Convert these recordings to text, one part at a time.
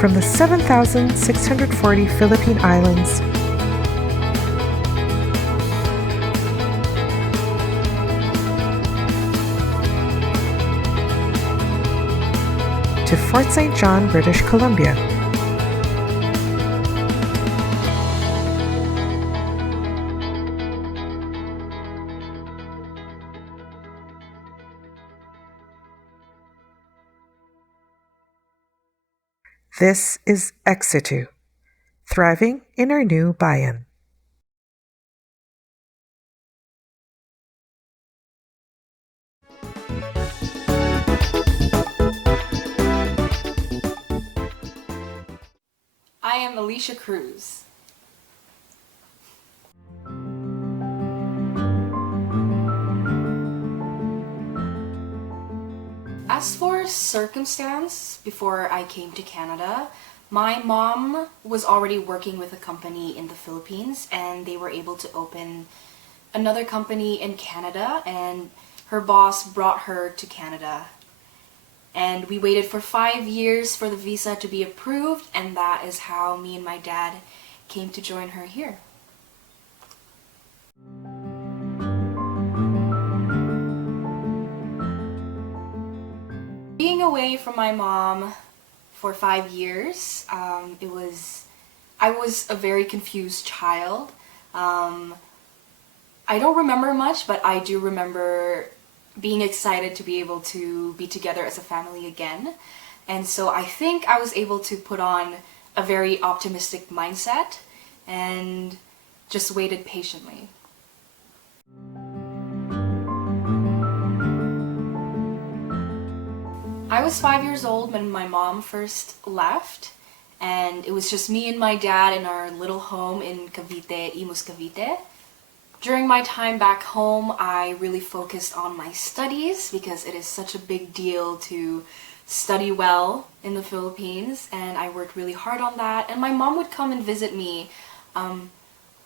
From the 7,640 Philippine islands to Fort St. John, British Columbia. This is SITU Thriving in Our New Bayan. I am Elysia Cruz. As for circumstance, before I came to Canada, my mom was already working with a company in the Philippines and they were able to open another company in Canada, and her boss brought her to Canada. And we waited for 5 years for the visa to be approved, and that is how me and my dad came to join her here. Being away from my mom for 5 years, I was a very confused child. I don't remember much, but I do remember being excited to be able to be together as a family again. And so I think I was able to put on a very optimistic mindset and just waited patiently. I was 5 years old when my mom first left, and it was just me and my dad in our little home in Cavite, Imus, Cavite. During my time back home, I really focused on my studies because it is such a big deal to study well in the Philippines, and I worked really hard on that. And my mom would come and visit me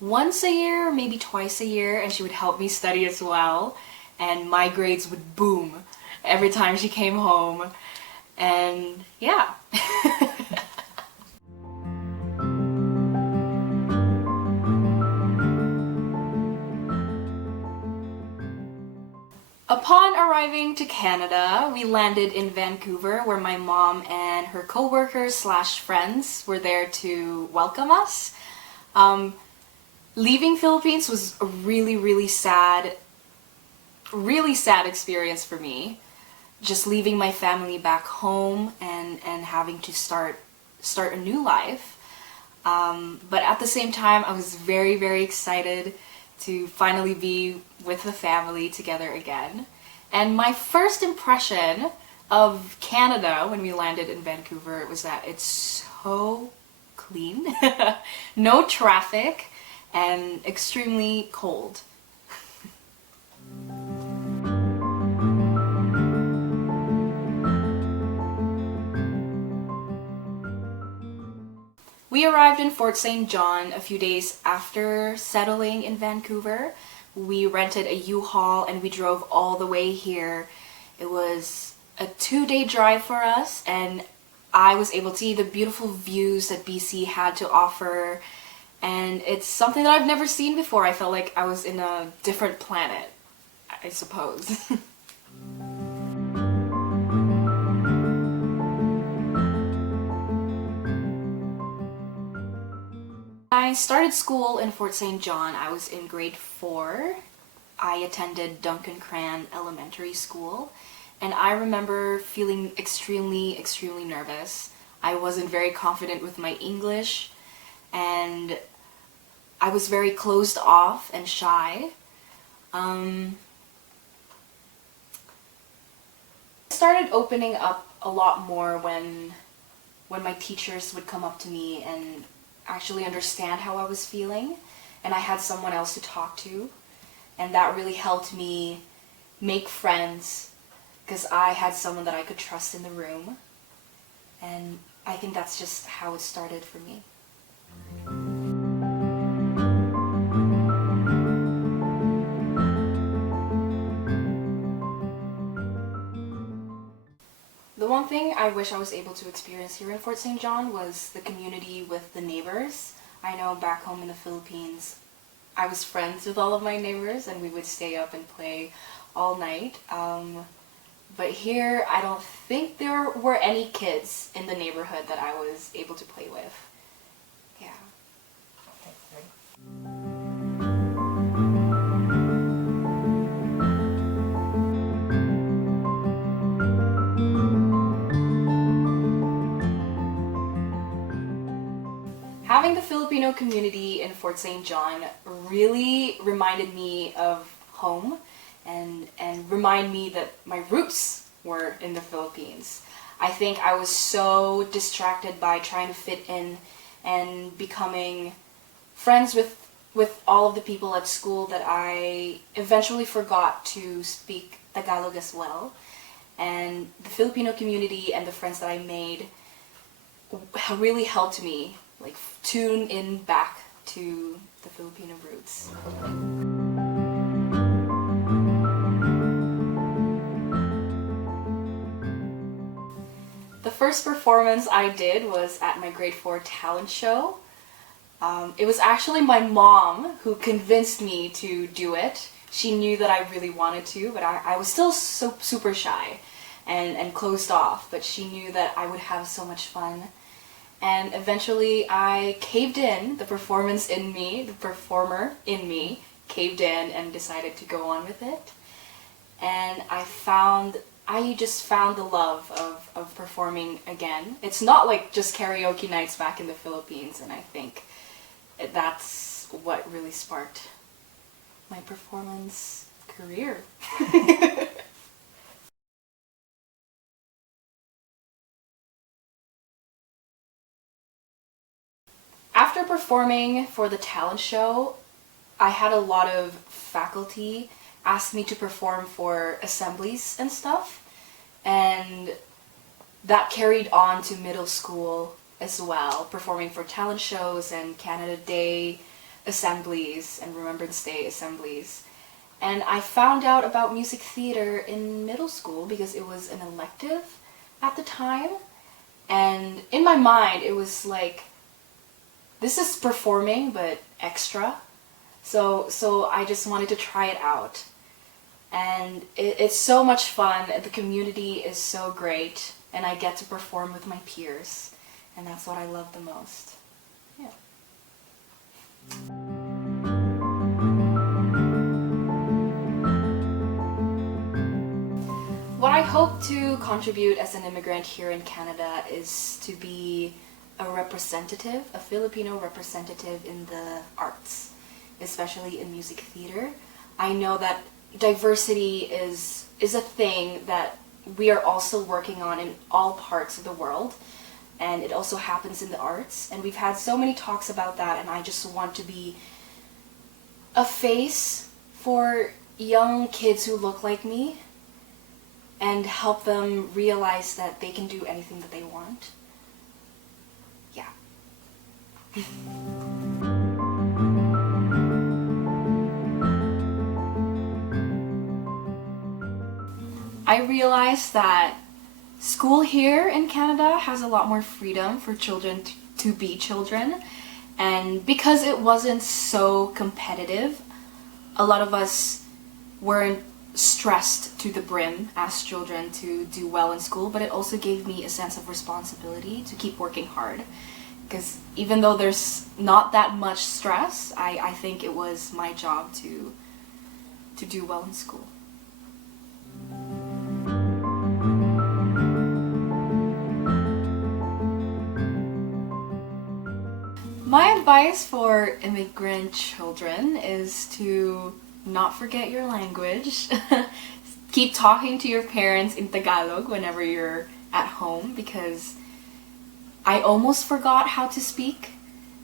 once a year, maybe twice a year, and she would help me study as well. And my grades would boom every time she came home. And yeah. Upon arriving to Canada, we landed in Vancouver, where my mom and her co-workers/friends were there to welcome us. Leaving Philippines was a really sad experience for me. Just leaving my family back home and having to start a new life. But at the same time, I was very excited to finally be with the family together again. And my first impression of Canada when we landed in Vancouver was that it's so clean, no traffic, and extremely cold. We arrived in Fort St. John a few days after settling in Vancouver. We rented a U-Haul and we drove all the way here. It was a 2-day drive for us, and I was able to see the beautiful views that BC had to offer, and it's something that I've never seen before. I felt like I was in a different planet, I suppose. I started school in Fort St. John. I was in grade 4. I attended Duncan Cran Elementary School, and I remember feeling extremely nervous. I wasn't very confident with my English, and I was very closed off and shy. I started opening up a lot more when my teachers would come up to me and actually understand how I was feeling, and I had someone else to talk to, and that really helped me make friends because I had someone that I could trust in the room. And I think that's just how it started for me. The one thing I wish I was able to experience here in Fort St. John was the community with the neighbors. I know back home in the Philippines, I was friends with all of my neighbors and we would stay up and play all night. But here, I don't think there were any kids in the neighborhood that I was able to play with. Yeah. Having the Filipino community in Fort St. John really reminded me of home and remind me that my roots were in the Philippines. I think I was so distracted by trying to fit in and becoming friends with all of the people at school that I eventually forgot to speak Tagalog as well. And the Filipino community and the friends that I made really helped me like tune in back to the Filipino roots. The first performance I did was at my grade 4 talent show. It was actually my mom who convinced me to do it. She knew that I really wanted to, but I was still so super shy and closed off, but she knew that I would have so much fun. And eventually I caved in, the performance in me, the performer in me, caved in and decided to go on with it. And I just found the love of performing again. It's not like just karaoke nights back in the Philippines, and I think that's what really sparked my performance career. After performing for the talent show, I had a lot of faculty ask me to perform for assemblies and stuff, and that carried on to middle school as well, performing for talent shows and Canada Day assemblies and Remembrance Day assemblies. And I found out about music theater in middle school because it was an elective at the time, and in my mind it was like, this is performing but extra, so I just wanted to try it out. And it's so much fun, the community is so great, and I get to perform with my peers, and that's what I love the most. Yeah. What I hope to contribute as an immigrant here in Canada is to be a representative, a Filipino representative in the arts, especially in music theater. I know that diversity is a thing that we are also working on in all parts of the world, and it also happens in the arts, and we've had so many talks about that, and I just want to be a face for young kids who look like me and help them realize that they can do anything that they want. Yeah. I realized that school here in Canada has a lot more freedom for children to be children, and because it wasn't so competitive, a lot of us weren't stressed to the brim as children to do well in school, but it also gave me a sense of responsibility to keep working hard. Because even though there's not that much stress, I think it was my job to do well in school. My advice for immigrant children is to not forget your language. Keep talking to your parents in Tagalog whenever you're at home, because I almost forgot how to speak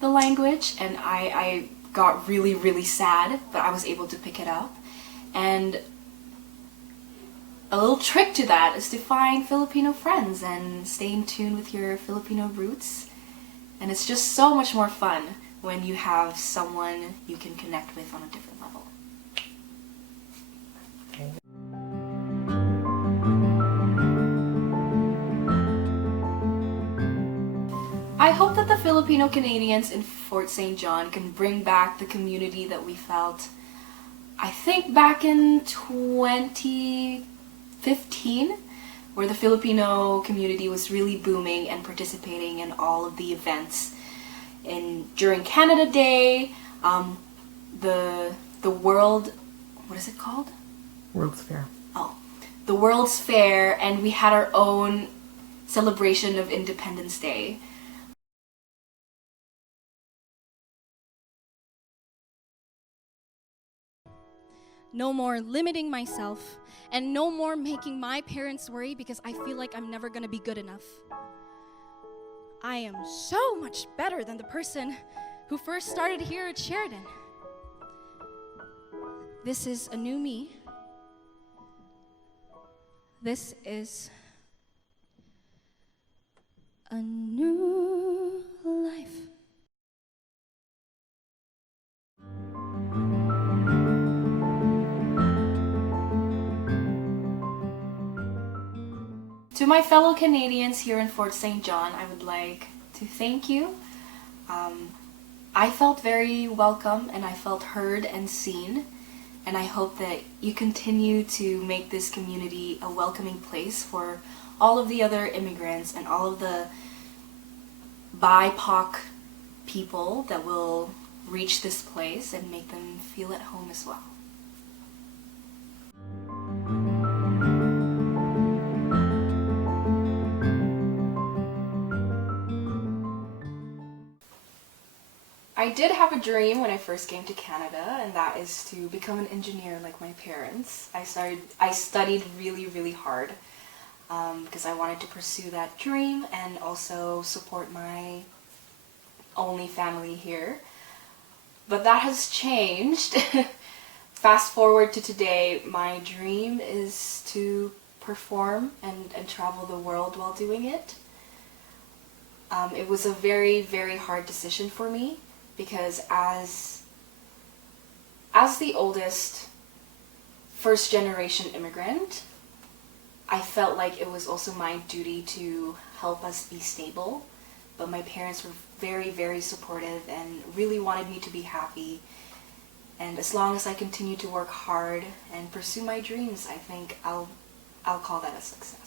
the language, and I got really, really sad, but I was able to pick it up. And a little trick to that is to find Filipino friends and stay in tune with your Filipino roots. And it's just so much more fun when you have someone you can connect with on a different level. I hope that the Filipino Canadians in Fort St. John can bring back the community that we felt, I think back in 2015, where the Filipino community was really booming and participating in all of the events. During Canada Day, the World, what is it called? World's Fair. Oh, the World's Fair, and we had our own celebration of Independence Day. No more limiting myself, and no more making my parents worry because I feel like I'm never gonna be good enough. I am so much better than the person who first started here at Sheridan. This is a new me. This is a new life. To my fellow Canadians here in Fort St. John, I would like to thank you. I felt very welcome and I felt heard and seen, and I hope that you continue to make this community a welcoming place for all of the other immigrants and all of the BIPOC people that will reach this place and make them feel at home as well. I did have a dream when I first came to Canada, and that is to become an engineer like my parents. I studied really, really hard because I wanted to pursue that dream and also support my only family here. But that has changed. Fast forward to today, my dream is to perform and travel the world while doing it. It was a very, very hard decision for me, because as the oldest first generation immigrant, I felt like it was also my duty to help us be stable. But my parents were very, very supportive and really wanted me to be happy. And as long as I continue to work hard and pursue my dreams, I think I'll call that a success.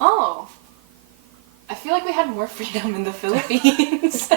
Oh, I feel like we had more freedom in the Philippines.